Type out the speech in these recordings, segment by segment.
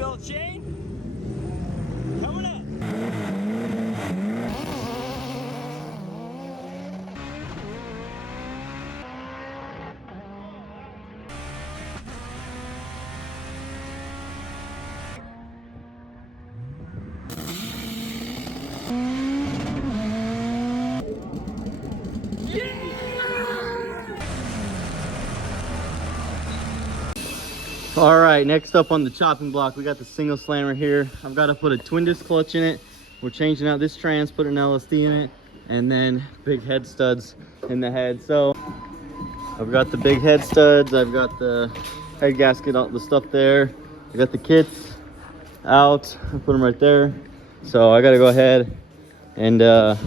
GoofyBuilt chain coming up. All right, next up on the chopping block, we got the single slammer here. I've got to put a twin disc clutch in it. We're changing out this trans, putting an LSD in it, and then big head studs in the head. So I've got the big head studs, I've got the head gasket, all the stuff there. I got the kits out, I put them right there. So I got to go ahead and yeah,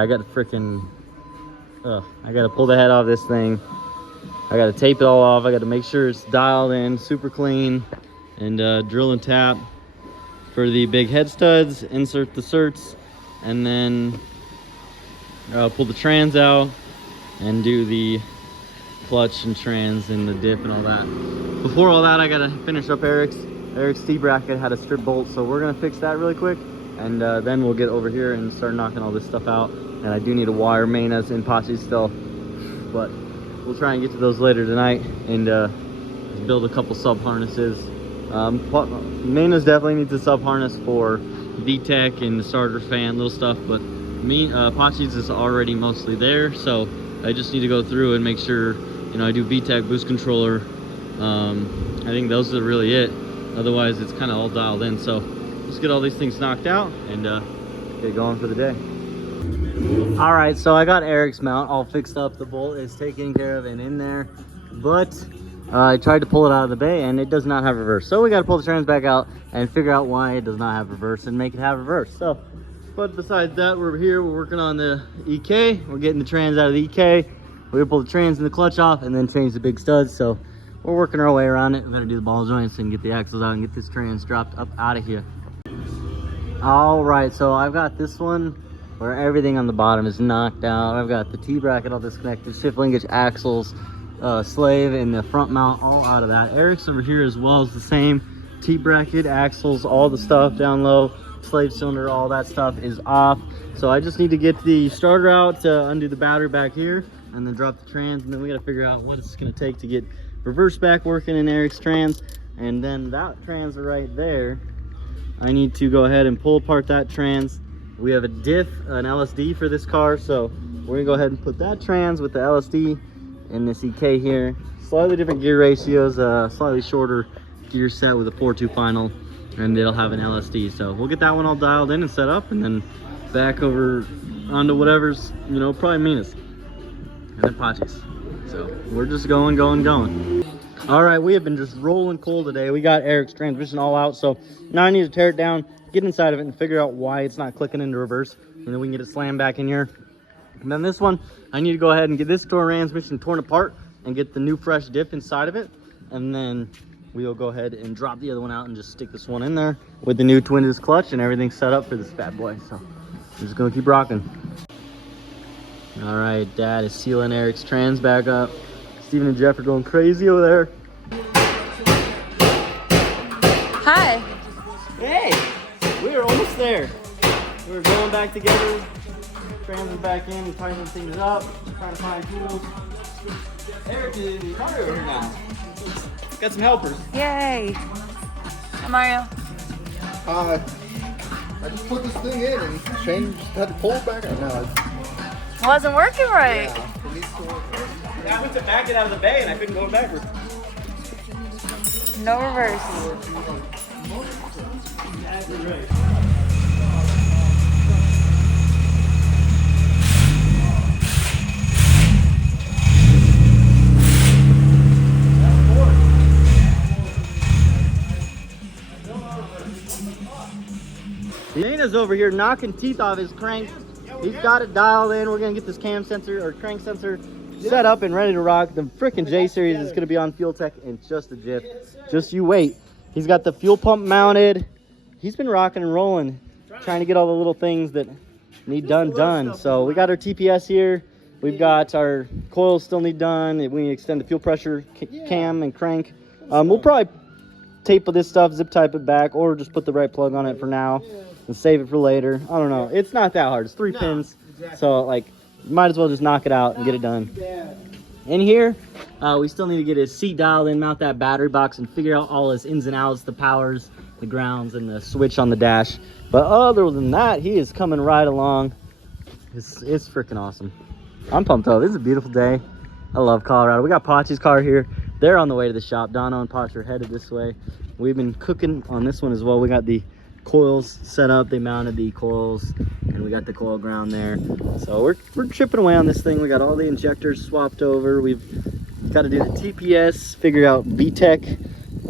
I got to freaking, I got to pull the head off this thing. I got to tape it all off. I got to make sure it's dialed in, super clean, and drill and tap for the big head studs, insert the certs, and then pull the trans out and do the clutch and trans and the diff and all that. Before all that, I got to finish up Eric's T-bracket had a strip bolt, so we're going to fix that really quick, and then we'll get over here and start knocking all this stuff out. And I do need a wire main as in Pachi still, but we'll try and get to those later tonight and build a couple sub harnesses. Maina's definitely needs a sub harness for VTEC and the starter fan, little stuff, but Pachi's is already mostly there, so I just need to go through and make sure, you know, I do VTEC boost controller. I think those are really it. Otherwise, it's kind of all dialed in. So let's get all these things knocked out and get going for the day. All right, so I got Eric's mount all fixed up. The bolt is taken care of and in there, but I tried to pull it out of the bay and it does not have reverse. So we got to pull the trans back out and figure out why it does not have reverse and make it have reverse. So, but besides that, we're here, we're working on the EK. We're getting the trans out of the EK. We're gonna pull the trans and the clutch off and then change the big studs. So we're working our way around it. We're gonna do the ball joints and get the axles out and get this trans dropped up out of here. All right, so I've got this one where everything on the bottom is knocked out. I've got the T-bracket all disconnected, shift linkage, axles, slave, and the front mount all out of that. Eric's over here as well is the same. T-bracket, axles, all the stuff down low, slave cylinder, all that stuff is off. So I just need to get the starter out to undo the battery back here and then drop the trans, and then we gotta figure out what it's gonna take to get reverse back working in Eric's trans. And then that trans right there, I need to go ahead and pull apart that trans. We have a diff, an LSD for this car, so we're gonna go ahead and put that trans with the LSD in this EK here. Slightly different gear ratios, slightly shorter gear set with a 4.2 final, and it'll have an LSD. So we'll get that one all dialed in and set up, and then back over onto whatever's, you know, probably meanest, and then Pachi's. So we're just going. All right, we have been just rolling coal today. We got Eric's transmission all out, so now I need to tear it down, get inside of it, and figure out why it's not clicking into reverse, and then we can get it slammed back in here. And then this one, I need to go ahead and get this transmission torn apart and get the new fresh diff inside of it, and then we'll go ahead and drop the other one out and just stick this one in there with the new twin disc clutch and everything set up for this bad boy. So I'm just gonna keep rocking. All right, Dad is sealing Eric's trans back up. Steven and Jeff are going crazy over there. Hi. Hey, we are almost there. We're going back together, trans is back in, tightening things up, trying to find tools. Eric is in the car over here now. Got some helpers. Yay. Hi, Mario. I just put this thing in and had to pull it back out. No, It wasn't working right. yeah, it needs to work. I went to back it out of the bay and I couldn't go backwards. No reverse. That's right. Dana's over here knocking teeth off his crank. He's got it dialed in. We're gonna get this cam sensor or crank sensor set up and ready to rock. The freaking J series is gonna be on Fuel Tech in just a jiff. Just you wait. He's got the fuel pump mounted. He's been rocking and rolling, trying to get all the little things that need done. So we got our TPS here. We've got our coils still need done. We need to extend the fuel pressure cam and crank. We'll probably tape this stuff, zip type it back, or just put the right plug on it for now and save it for later. I don't know. It's not that hard. It's 3 pins. Exactly. So like, you might as well just knock it out and get it done. In here, we still need to get his seat dialed in, mount that battery box, and figure out all his ins and outs, the powers, the grounds, and the switch on the dash. But other than that, he is coming right along. It's freaking awesome. I'm pumped up. This is a beautiful day. I love Colorado. We got Pachi's car here. They're on the way to the shop. Donno and Pach are headed this way. We've been cooking on this one as well. We got the coils set up. They mounted the coils, and we got the coil ground there. So we're chipping away on this thing. We got all the injectors swapped over. We've got to do the TPS, figure out VTEC,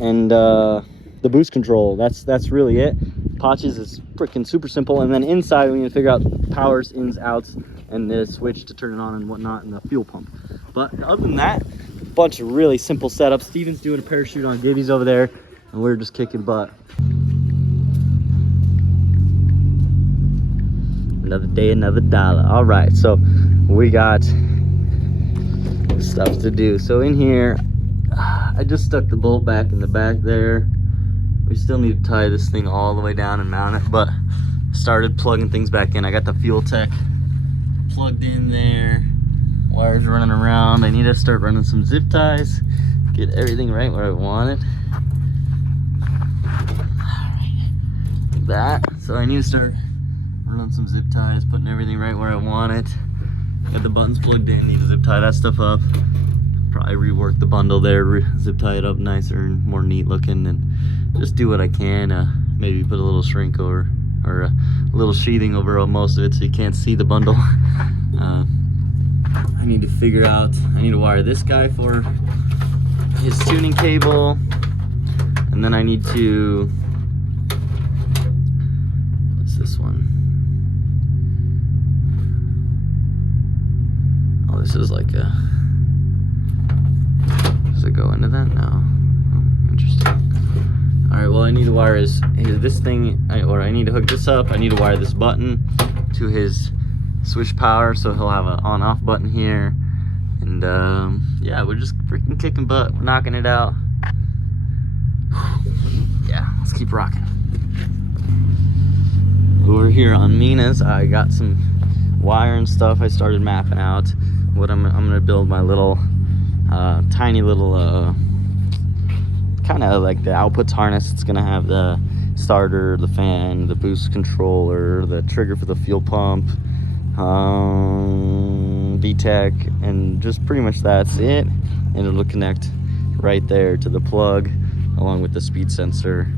and the boost control. That's really it. Pachi's is freaking super simple. And then inside we need to figure out powers, ins, outs, and the switch to turn it on and whatnot, and the fuel pump. But other than that, a bunch of really simple setups. Steven's doing a parachute on Gibby's over there, and we're just kicking butt. Another day, another dollar. All right, so we got stuff to do. So in here, I just stuck the bolt back in the back there. We still need to tie this thing all the way down and mount it, but started plugging things back in. I got the VTEC plugged in there, wires running around. I need to start running some zip ties, get everything right where I want it. Like that. So I need to start running some zip ties, putting everything right where I want it. Got the buttons plugged in, need to zip tie that stuff up. Probably rework the bundle there, zip tie it up nicer and more neat looking, and just do what I can. Maybe put a little shrink over, or a little sheathing over most of it so you can't see the bundle. I need to figure out, I need to wire this guy for his tuning cable, and then I need to, what's this one? Oh, this is like a, does it go into that? No. Oh, interesting. All right, well, I need to wire this thing, or I need to hook this up. I need to wire this button to his switch power, so he'll have an on-off button here. And yeah, we're just freaking kicking butt. We're knocking it out. Yeah, let's keep rocking. Over here on Mina's, I got some wire and stuff. I started mapping out what I'm gonna build my little tiny little kind of like the outputs harness. It's gonna have the starter, the fan, the boost controller, the trigger for the fuel pump, VTEC, and just pretty much that's it. And it'll connect right there to the plug along with the speed sensor,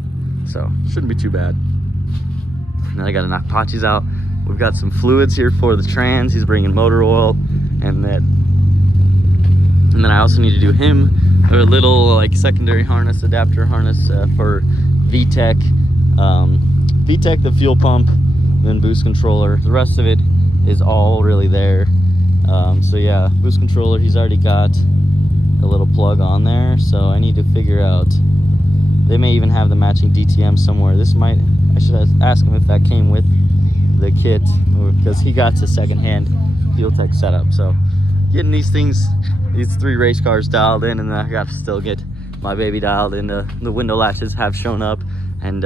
so shouldn't be too bad. And then I gotta knock Pachi's out. We've got some fluids here for the trans. He's bringing motor oil, and then I also need to do him a little like secondary harness, adapter harness for VTEC, VTEC, the fuel pump, then boost controller. The rest of it is all really there. So yeah, boost controller, he's already got a little plug on there, so I need to figure out, they may even have the matching DTM somewhere. This might, I should ask him if that came with the kit, because he got a secondhand VTEC setup. So getting these things, these 3 race cars dialed in, and then I got to still get my baby dialed in. The window latches have shown up, and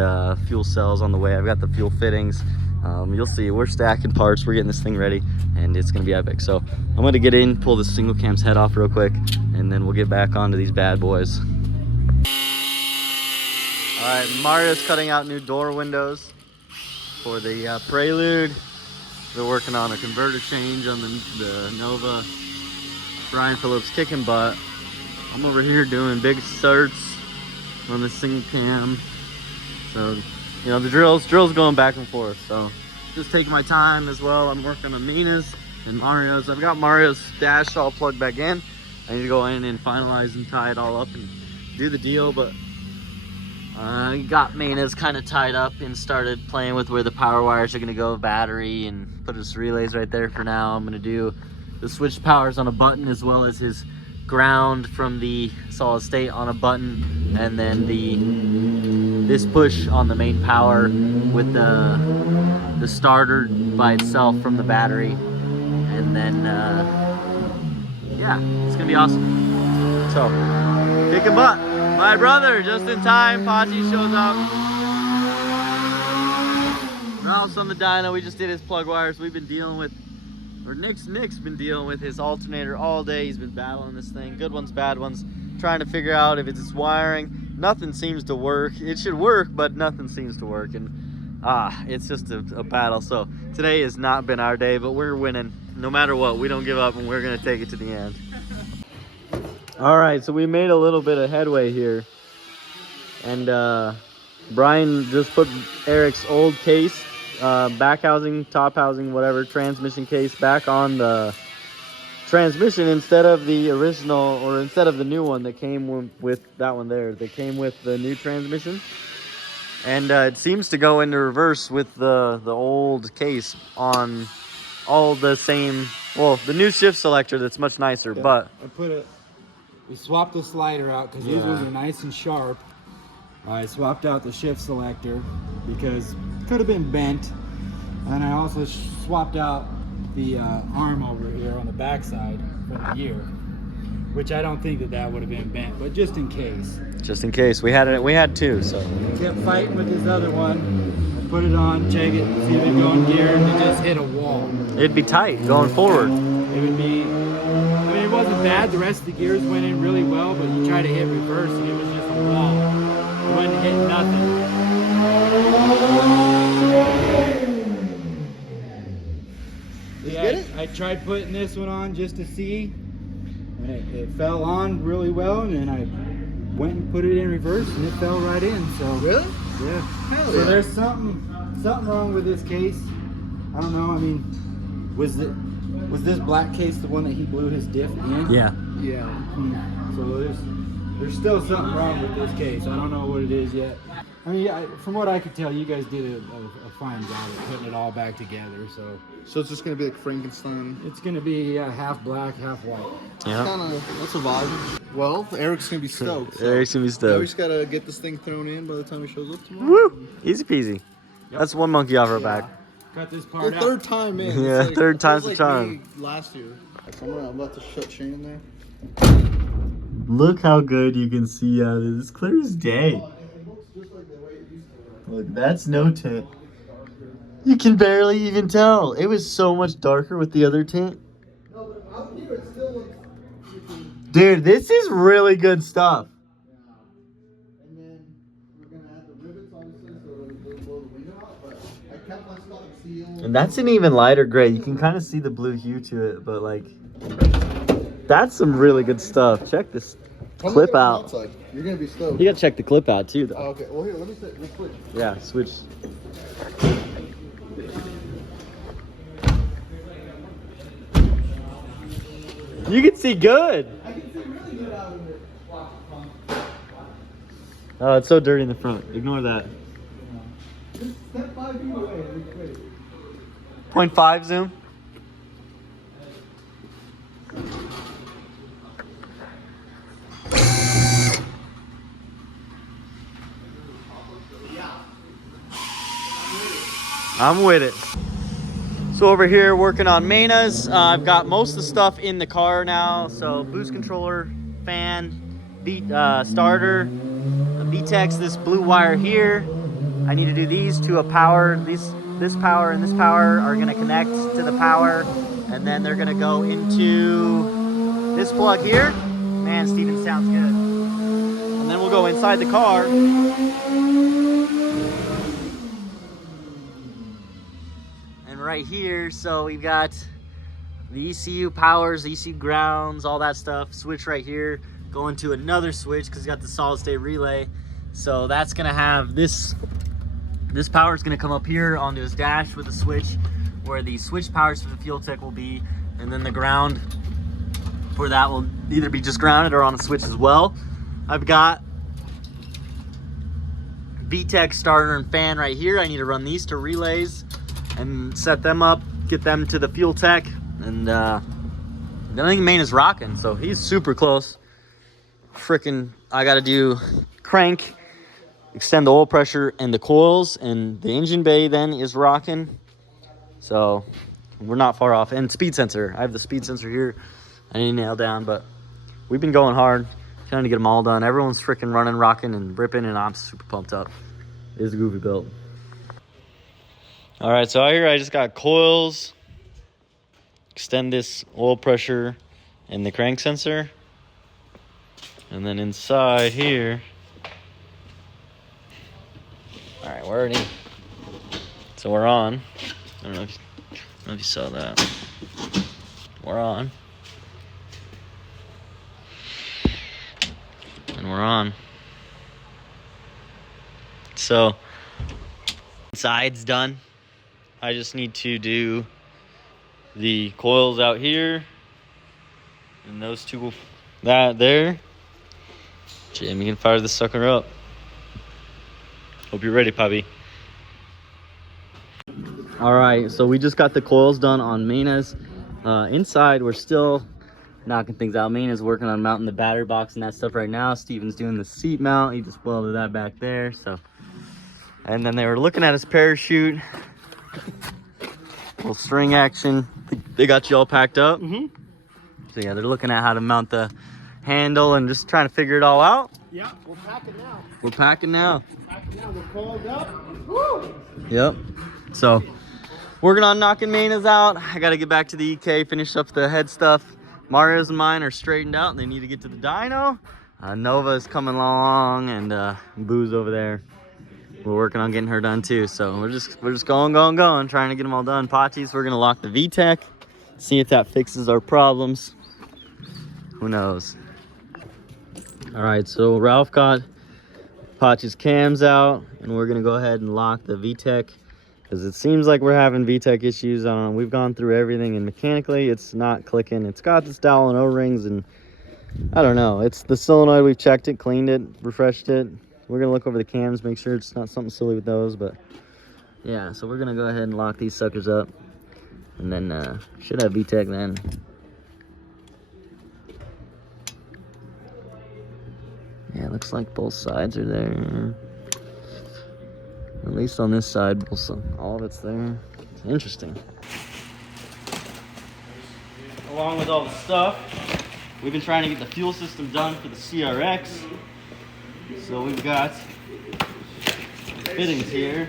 fuel cells on the way. I've got the fuel fittings. You'll see, we're stacking parts, we're getting this thing ready, and it's gonna be epic. So I'm gonna get in, pull the single cam's head off real quick, and then we'll get back onto these bad boys. All right, Mario's cutting out new door windows for the Prelude. They're working on a converter change on the Nova. Brian Phillips kicking butt. I'm over here doing big certs on the single cam. So, you know, the drill's going back and forth. So just taking my time as well. I'm working on Mina's and Mario's. I've got Mario's dash all plugged back in. I need to go in and finalize and tie it all up and do the deal, but I got Mina's kind of tied up and started playing with where the power wires are gonna go, battery, and put his relays right there for now. I'm gonna do the switch powers on a button, as well as his ground from the solid state on a button, and then this push on the main power with the starter by itself from the battery. And then yeah, it's gonna be awesome. So kicking butt. My brother, just in time, Pachi shows up. Ralph's on the dyno. We just did his plug wires. We've been dealing with, or Nick's been dealing with his alternator all day. He's been battling this thing. Good ones, bad ones. Trying to figure out if it's its wiring. Nothing seems to work. It should work, but nothing seems to work. And it's just a battle. So today has not been our day, but we're winning. No matter what, we don't give up, and we're gonna take it to the end. All right, so we made a little bit of headway here. And Brian just put Eric's old case, back housing, top housing, whatever, transmission case back on the transmission instead of the original, or instead of the new one that came with that one there. That came with the new transmission. And it seems to go into reverse with the old case on all the same, well, the new shift selector that's much nicer, yeah. But we swapped the slider out because these ones are nice and sharp. I swapped out the shift selector because it could have been bent, and I also swapped out the arm over here on the back side for the gear, which I don't think that would have been bent, but just in case. Just in case. We had two, so. I kept fighting with this other one. I put it on, check it, see if it go in gear, and it just hit a wall. It'd be tight going forward. It would be, I mean, it wasn't bad. The rest of the gears went in really well, but you try to hit reverse and it was just a wall. It wouldn't hit nothing. Yeah, I tried putting this one on just to see, and it fell on really well, and then I went and put it in reverse and it fell right in. So really? Yeah. Hell so yeah. There's something wrong with this case. I don't know. I mean, was this black case the one that he blew his diff in? Yeah. Yeah. So there's still something wrong with this case. I don't know what it is yet. I mean, from what I could tell, you guys did a fine job of putting it all back together. So it's just gonna be like Frankenstein. It's gonna be half black, half white. Yeah. That's a vibe. Well, Eric's gonna be stoked. So Eric's gonna be stoked. We just gotta get this thing thrown in by the time he shows up tomorrow. Woo! Easy peasy. Yep. That's one monkey off our back. Cut this part the third time in. Yeah, like, third time's the like charm. Last year. I'm about to shut Shane in there. Look how good you can see out of it. It's clear as day. Look, that's no tint. You can barely even tell. It was so much darker with the other tint. No, but out here it still looks... Dude, this is really good stuff. Yeah. And then we're going to add the rivets, obviously, so it'll blow the window out, but I kept my stock sealed. And that's an even lighter gray. You can kind of see the blue hue to it, but like... That's some really good stuff. Check this clip out. Outside. You're going to be stoked. You got to check the clip out too, though. Oh, okay. Well, here, let me switch. Yeah, switch. You can see good. I can see really good out of it. Oh, it's so dirty in the front. Ignore that. Just step 5 feet away. 0.5 zoom. I'm with it. So over here working on Manas. I've got most of the stuff in the car now. So boost controller, fan, starter, VTECs, this blue wire here. I need to do these to a power. This power and this power are gonna connect to the power, and then they're gonna go into this plug here. Man, Steven sounds good. And then we'll go inside the car. Right here, so we've got the ECU powers, ECU grounds, all that stuff. Switch right here, going to another switch because you got the solid state relay. So that's gonna have this power is gonna come up here onto his dash with a switch where the switch powers for the fuel tech will be, and then the ground for that will either be just grounded or on a switch as well. I've got VTEC starter and fan right here. I need to run these to relays and set them up, get them to the fuel tech, and I think main is rocking, so he's super close. Frickin', I gotta do crank, extend the oil pressure and the coils, and the engine bay then is rocking. So we're not far off. And speed sensor, I have the speed sensor here I need to nail down, but we've been going hard. trying to get them all done. Everyone's freaking running, rocking, and ripping, and I'm super pumped up. This is GoofyBuilt. All right, so out here I just got coils, extend this oil pressure, and the crank sensor. And then inside here, all right, we're already, so we're on. I don't know if you saw that. We're on. And we're on. So, inside's done. I just need to do the coils out here. And those two, that there. Jamie can fire this sucker up. Hope you're ready, puppy. All right, so we just got the coils done on Mina's. Inside, we're still knocking things out. Mina's working on mounting the battery box and that stuff right now. Steven's doing the seat mount. He just welded that back there. So, and then they were looking at his parachute. Little string action. They got you all packed up. Mm-hmm. So yeah, they're looking at how to mount the handle and just trying to figure it all out. Yeah, we're packing now. We're packing now. We're coiled up. Woo! Yep. So working on knocking Mina's out. I got to get back to the EK, finish up the head stuff. Mario's and mine are straightened out and they need to get to the dyno. Nova is coming along and Boo's over there. We're working on getting her done too. So we're just going, trying to get them all done. Pachi's, we're gonna lock the VTEC, see if that fixes our problems. Who knows? All right, so Ralph got Pachi's cams out and we're gonna go ahead and lock the VTEC because it seems like we're having VTEC issues. We've gone through everything and mechanically it's not clicking. It's got this dowel and O-rings and I don't know. It's the solenoid. We've checked it, cleaned it, refreshed it. We're gonna look over the cams, make sure it's not something silly with those, but yeah, so we're gonna go ahead and lock these suckers up and then should have VTEC then. Yeah, it looks like both sides are there. At least on this side, all of it's there. It's interesting. Along with all the stuff, we've been trying to get the fuel system done for the CRX. So we've got fittings here.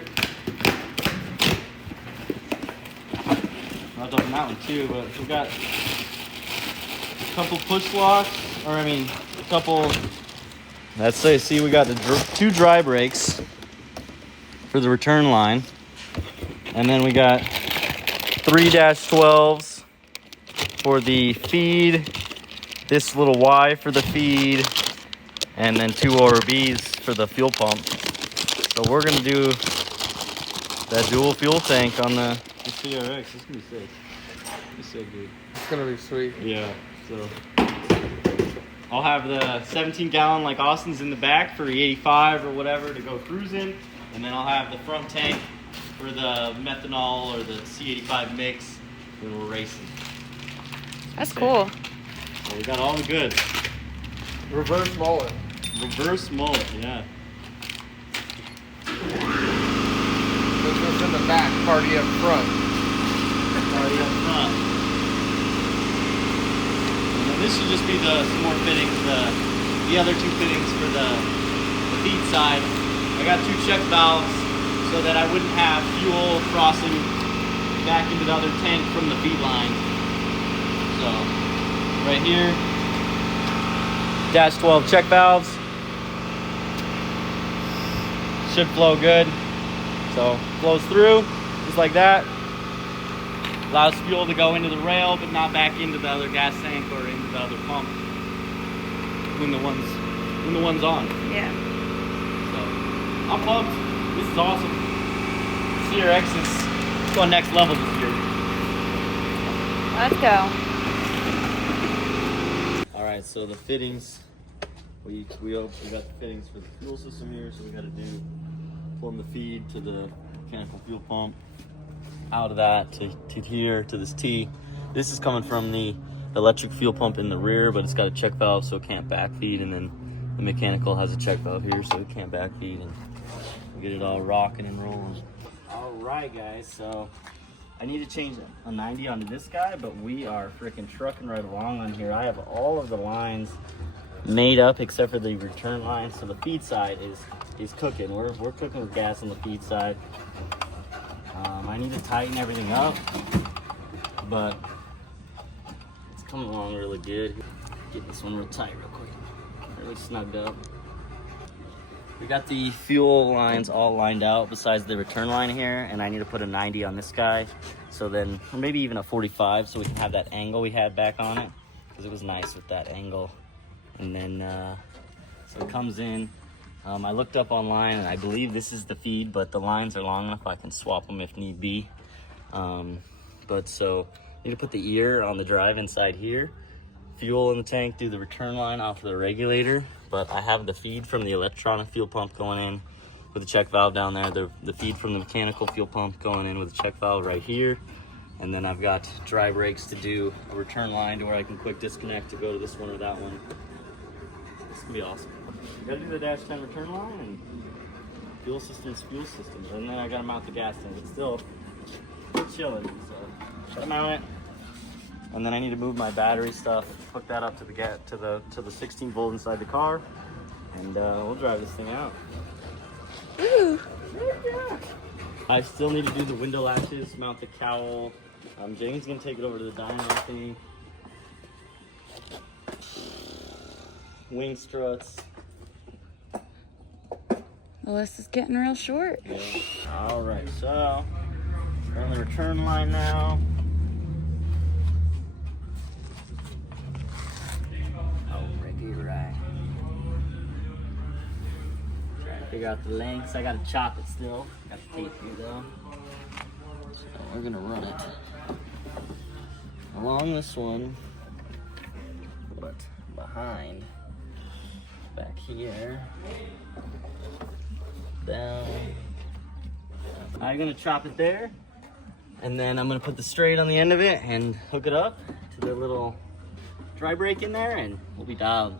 I'll open that one too, but we've got a couple push locks, or I mean, a couple. Let's say, see, we got the two dry brakes for the return line, and then we got 3-12s for the feed. This little Y for the feed. And then 2 ORBs for the fuel pump. So we're gonna do that dual fuel tank on the CRX. It's gonna be sick. It's so good. It's gonna be sweet. Yeah. So I'll have the 17-gallon like Austin's in the back for E85 or whatever to go cruising, and then I'll have the front tank for the methanol or the C85 mix when we're racing. That's cool. So we got all the goods. Reverse mullet. Reverse mullet, yeah. Business in the back, party up front. Party up front. And then this should just be some more fittings, the other two fittings for the feed side. I got 2 check valves so that I wouldn't have fuel crossing back into the other tank from the feed line. So, right here, -12 check valves. Should flow good. So flows through just like that. Allows fuel to go into the rail but not back into the other gas tank or into the other pump when the one's on. Yeah. So I'm pumped. This is awesome. CRX is going next level this year. Let's go. Alright, so the fittings. We got the fittings for the fuel system here, so we got to form the feed to the mechanical fuel pump, out of that to here to this T. This is coming from the electric fuel pump in the rear, but it's got a check valve so it can't backfeed, and then the mechanical has a check valve here so it can't backfeed, and we get it all rocking and rolling. All right, guys, so I need to change a 90 onto this guy, but we are freaking trucking right along on here. I have all of the lines made up except for the return line. So the feed side is cooking. We're cooking with gas on the feed side. I need to tighten everything up, but it's coming along really good. Get this one real tight real quick. Really snugged up. We got the fuel lines all lined out besides the return line here, and I need to put a 90 on this guy. So then, or maybe even a 45, so we can have that angle we had back on it, because it was nice with that angle. And then, so it comes in. I looked up online, and I believe this is the feed, but the lines are long enough I can swap them if need be. But so, I need to put the ear on the drive inside here. Fuel in the tank, do the return line off of the regulator. But I have the feed from the electronic fuel pump going in with the check valve down there. The feed from the mechanical fuel pump going in with the check valve right here. And then I've got dry brakes to do a return line to where I can quick disconnect to go to this one or that one. This can be awesome. Gotta do the dash 10 return line, and fuel systems. And then I gotta mount the gas tank. It's still chilling, so gotta mount it. And then I need to move my battery stuff, hook that up to the 16 volt inside the car, and we'll drive this thing out. Ooh. Yeah. I still need to do the window latches, mount the cowl. Jane's gonna take it over to the Dyno thing. Wing struts. The list is getting real short. Yeah. All right, so we're on the return line now. Figure out the lengths. I gotta chop it still. Got the tape here though. So we're gonna run it along this one, but behind, back here, down. I'm gonna chop it there, and then I'm gonna put the straight on the end of it and hook it up to the little dry brake in there, and we'll be dialed.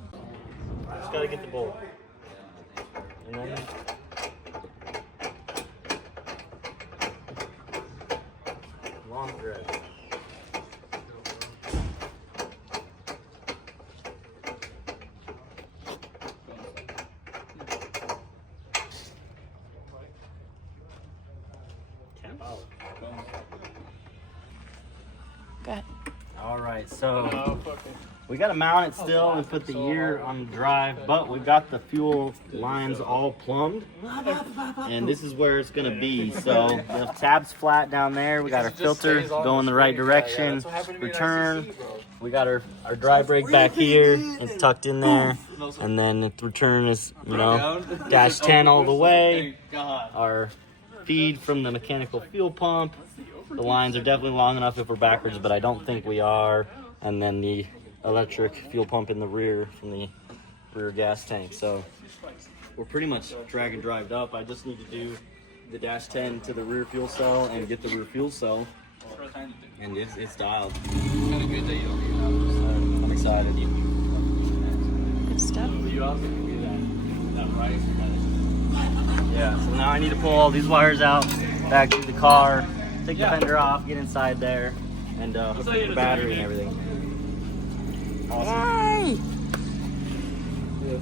Just gotta get the bolt. And then long thread. Go ahead. All right, so we got to mount it still and put the ear on the drive, but we've got the fuel lines all plumbed, and this is where it's going to be. So the tab's flat down there. We got our filter going the right direction. Return. We got our dry brake back here. It's tucked in there, and then the return is, you know, dash 10 all the way. Our feed from the mechanical fuel pump. The lines are definitely long enough if we're backwards, but I don't think we are. And then the electric fuel pump in the rear from the rear gas tank. So we're pretty much drag and drived up. I just need to do the dash 10 to the rear fuel cell and get the rear fuel cell, and it's dialed. Kind of good that you don't get I'm excited. Good stuff. You also can do that right. Yeah, so now I need to pull all these wires out, back to the car, take the fender off, get inside there, and hook up the battery and everything. Awesome. Yay!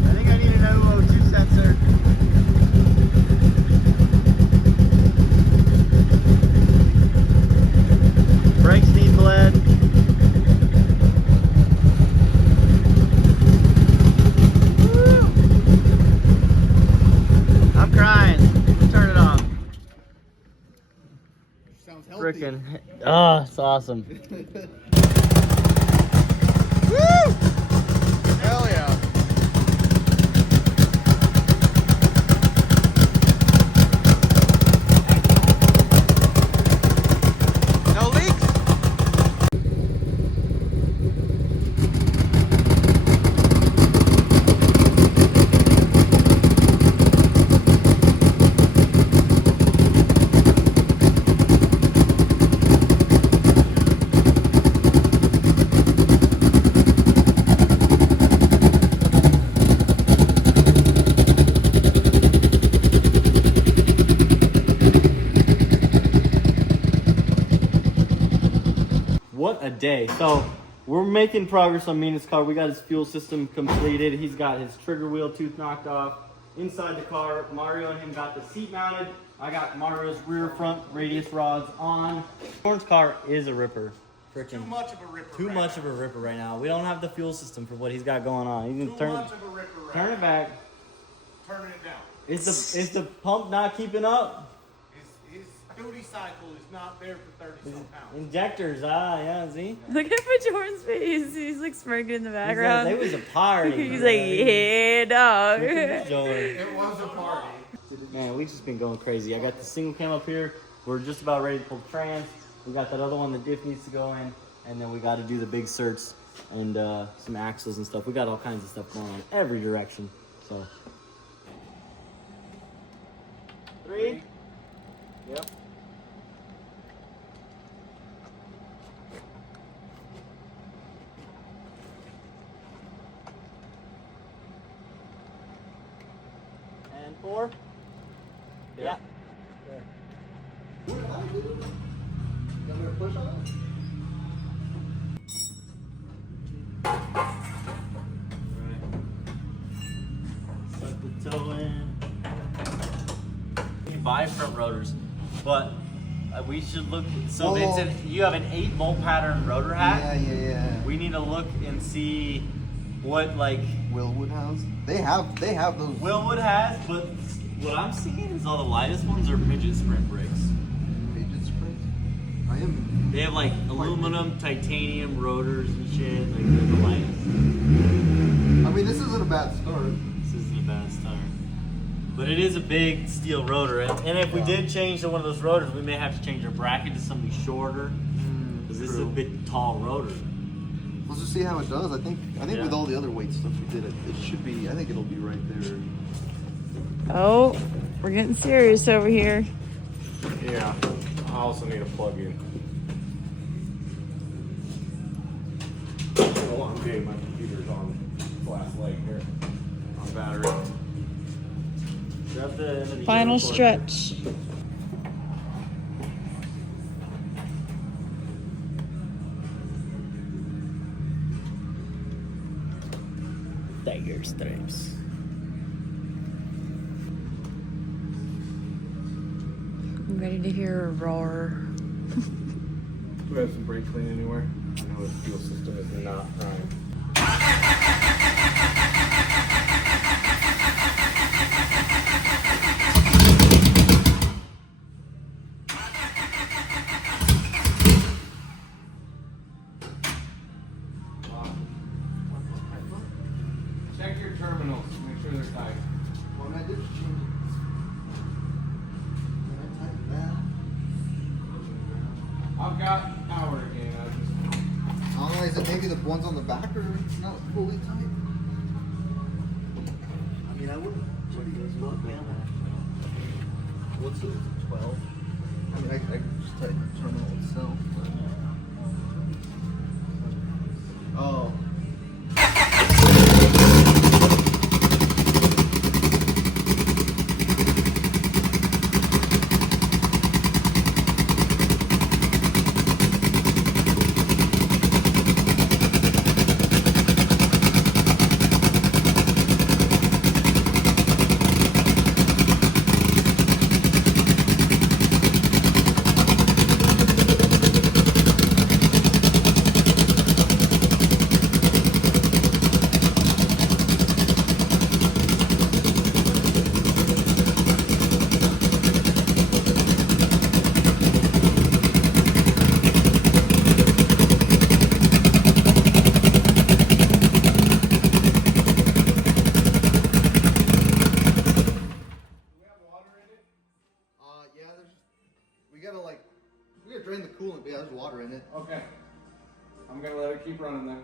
I think I need a no O2 sensor. Brakes need bled. I'm crying. Turn it off. Sounds healthy. Frickin'. Oh, it's awesome. Woo! Hell yeah. No leaks? what a day. So we're making progress on Mina's car. We got his fuel system completed. He's got his trigger wheel tooth knocked off. Inside the car, Mario and him got the seat mounted. I got Mario's rear front radius rods on. Bjorne's car is a ripper. Freaking Too much of a ripper. too much of a ripper right now. We don't have the fuel system for what he's got going on. You can Too turn much of a ripper. turn it back. Turning it down. Is the pump not keeping up? His duty cycle is not there for 30-some pounds. Injectors, yeah, see? Look at Bjorne's face. He's like smirking in the background. It was a party. He's like, yeah, dog. It was a party. Man, we've just been going crazy. I got the single cam up here. We're just about ready to pull trans. We got that other one the diff needs to go in. And then we got to do the big certs and some axles and stuff. We got all kinds of stuff going on every direction. So. 3. Yep. And 4. Yeah. You want me to push on it? Suck the toe in. You buy front rotors, but we should look. So they said you have an 8-bolt pattern rotor hat. Yeah. We need to look and see what like Willwood has. They have those. Willwood has, but what I'm seeing is all the lightest ones are midget sprint brakes. Midget springs. I am. They have like aluminum, titanium rotors and shit. Like they're the lightest. I mean, this isn't a bad start. This isn't a bad start. But it is a big steel rotor. And if we did change to one of those rotors, we may have to change our bracket to something shorter. Because this is a big, tall rotor. Let's just see how it does. I think Yeah. with all the other weight stuff we did, it should be. I think it'll be right there. Oh, we're getting serious over here. Yeah. I also need a plug-in. Oh, I'm getting my computer's on last leg here. On battery. Grab the end of the Final cord. stretch. Tiger stripes. I'm ready to hear a roar. Do we have some brake clean anywhere? I know the fuel system is not prime. Check your terminals. Make sure they're tight. Well, I did change it. Did I tighten that? I've got power again. I don't know, is it maybe the ones on the back are not fully tight? I mean, I wouldn't. What do you guys look, man? What's it? 12? I mean, I could just tighten the terminal itself. But... Oh. We gotta drain the coolant, but yeah, there's water in it. Okay. I'm gonna let it keep running then.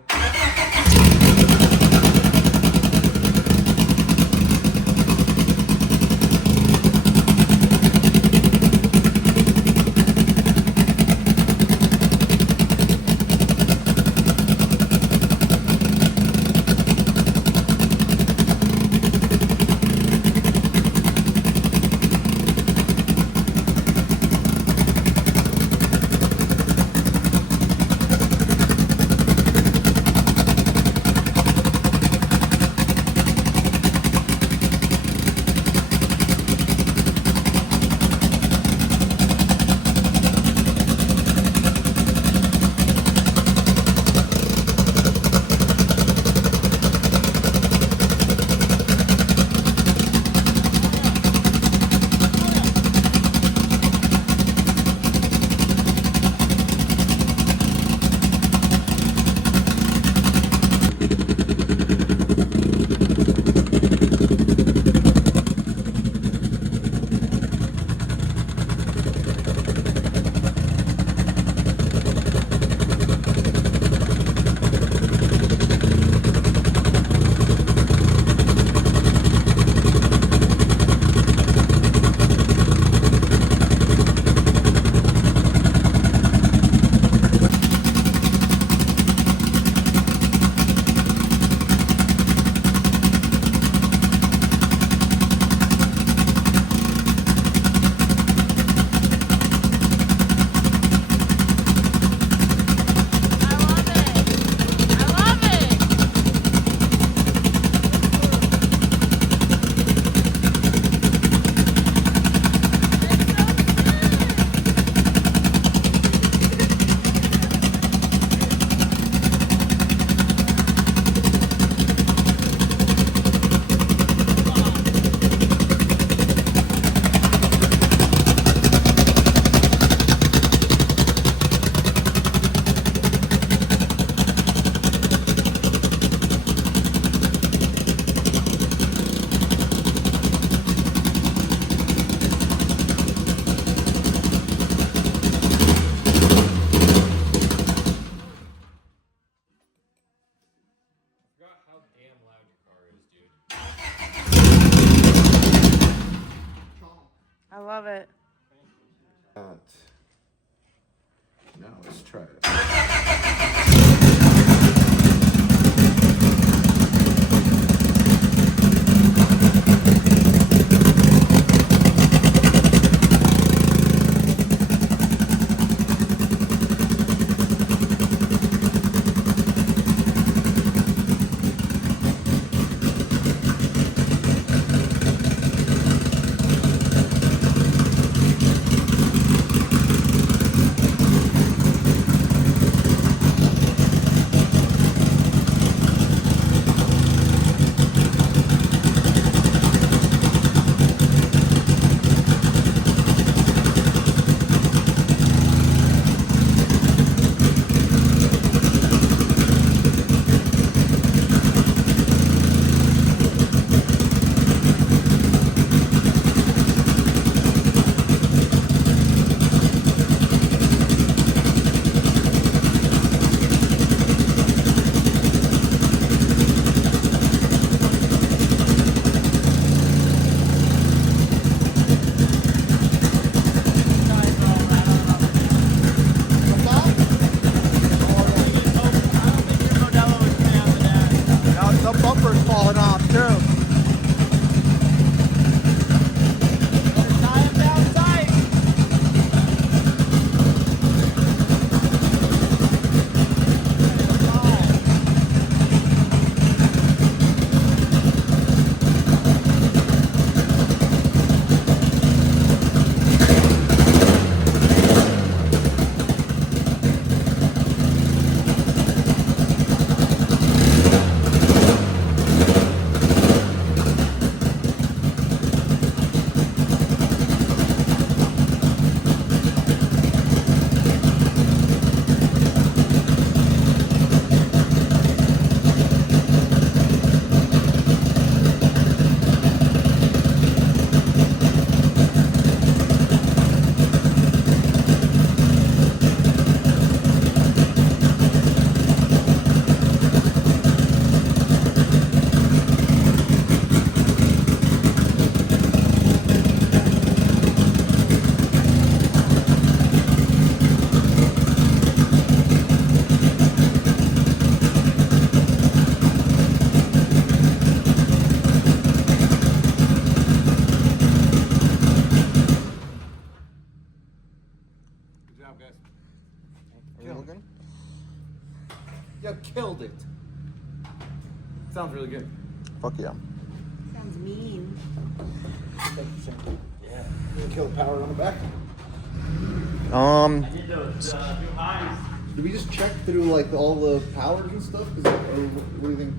love it. Now let's try it. You killed it. Sounds really good. Fuck yeah. Sounds mean. Yeah. Kill the power on the back. Did we just check through like all the powers and stuff? Or what do you think?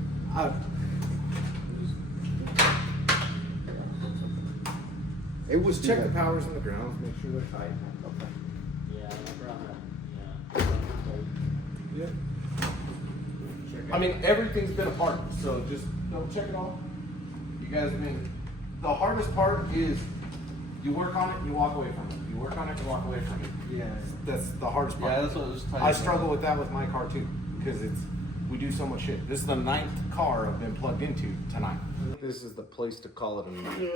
It was check the powers on the ground, make sure they're tight. Okay. Yeah. I mean, everything's been apart, so just double check it all. You guys have been. The hardest part is you work on it, you walk away from it. You work on it, you walk away from it. Yeah. That's the hardest part. Yeah, that's what was tight. I struggle with that with my car too, because we do so much shit. This is the 9th car I've been plugged into tonight. This is the place to call it a night.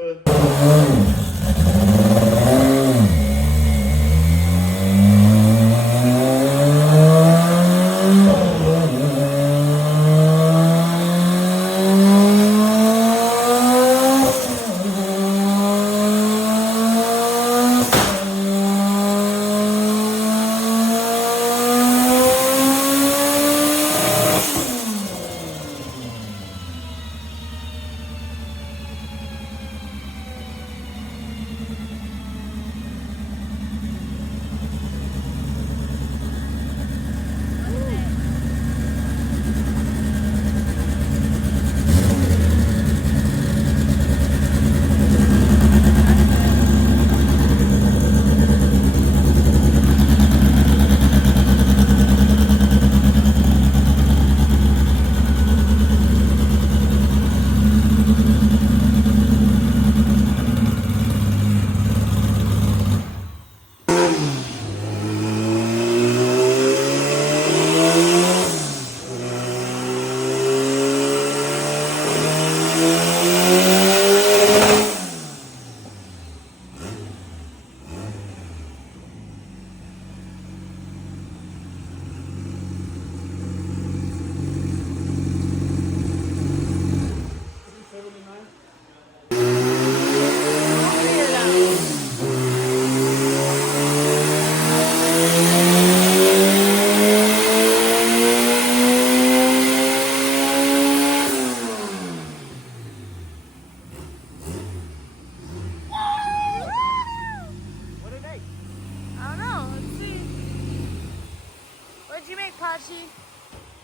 Chachi?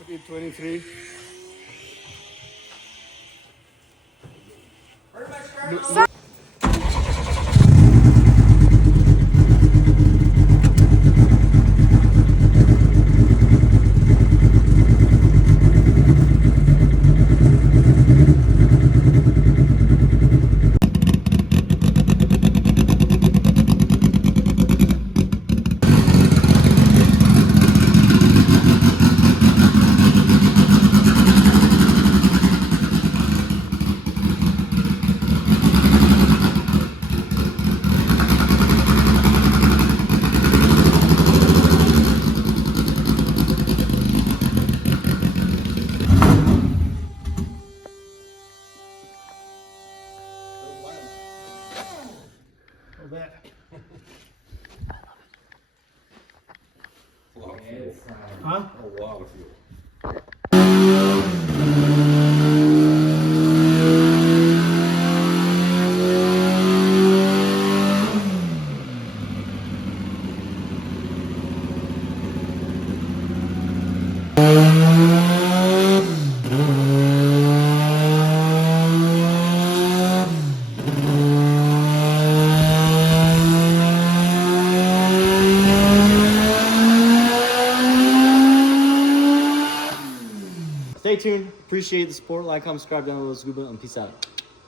I did 23. Huh? A lot of fuel. Stay tuned. Appreciate the support. Like, comment, subscribe, download, GoofyBuilt, and peace out.